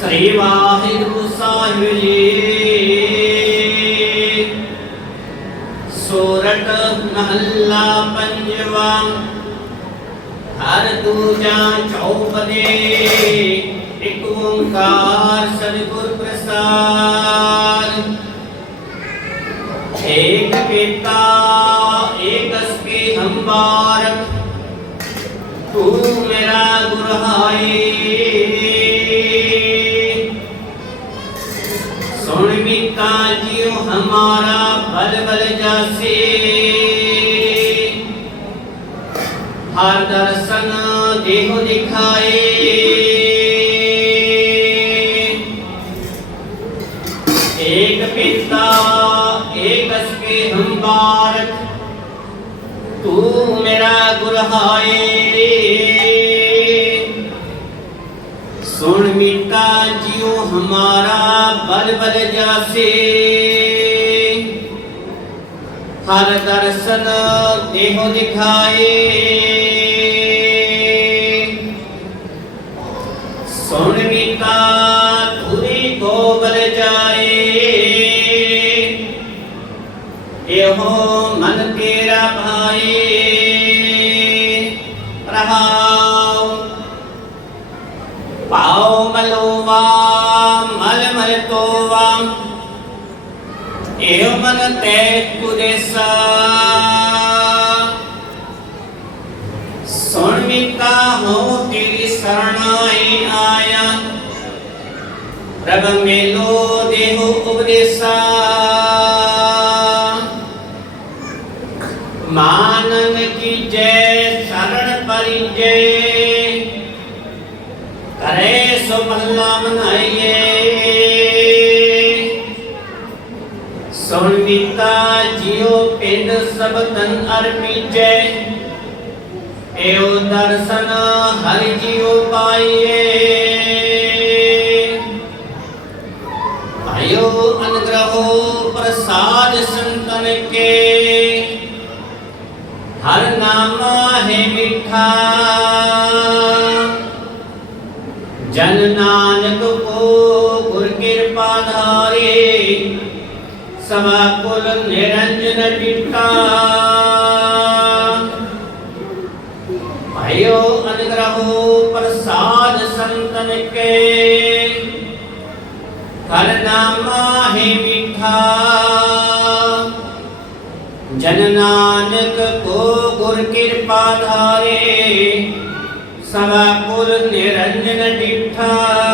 ਸ੍ਰੀ ਵਾਹਿਗੁਰੂ ਸਾਹਿਬ ਜੀ ਸੋਰਠ ਮਹੱਲਾ ਪੰਜਵਾ ਹਰ ਦੂਜਾ ਚੌਪਦੇ ਇੱਕ ਓੰਕਾਰ ਸਤਿਗੁਰ ਪ੍ਰਸਾਦ ਏਕ ਪਿਤਾ ਏਕਸ ਕੇ ਹੰਬਾਰਕ ਤੂੰ ਮੇਰਾ ਗੁਰਹਾਈ सुन सोनवी काजियो हमारा बल बल जासे। हर दर्शन देहो दिखाए। एक पिता, एक सके हम बारक तू मेरा गुरहाए। सुन मिता जियो हमारा ਬਲ ਬਲ ਜਾਸੇ। ਹਰ ਦਰਸ਼ਨ ਦੇਹੁ ਦਿਖਾਏ। ਸੁਣ ਮੀਤਾ ਤੁਰੀ ਕੋ ਜਾਏ। ਇਹੋ ਮਨ ਤੇਰਾ ਭਾਏ। ਰਹਾਉ, ਪਾਉ ਮਲੋਵਾ ਮਲ ਮਲ ਤੋਵਾ ਇਹੋ ਮਨ ਤੈ ਕੁਦੇਸਾ ਸੁਣ ਮਿਤਾ ਹੋ ਤੇਰੀ ਸਰਣਾਈ ਆਇਆ ਪ੍ਰਭ ਮੇਲੋ ਦੇਹੁ ਉਪਦੇਸਾ ਮਾਨਨ ਕੀ ਜੈ ਸਰਣ ਪਰਿਜੈ सोनविता जियो पिंड सब तन अर्मी जय। एव दर्शन हरि जियो पाइए भयो अनुग्रहो प्रसाद संतन के। हर नामा है मीठा। जन नानक को गुर कृपा धारे। ਕੋ ਨਿਰੰਜਨ ਟਿਟਾ ਭਾਇਓ ਅਨਗ੍ਰਹੋ ਪ੍ਰਸਾਦ ਸੰਤਨ ਕੇ ਹਰ ਨਾਮਾ ਹੈ ਮਿਠਾ ਜਨ ਨਾਨਕ ਕੋ ਗੁਰ ਕਿਰਪਾ ਧਾਰੇ ਸਭਾ ਕੁਲ ਨਿਰੰਜਨ ਡਿਠਾ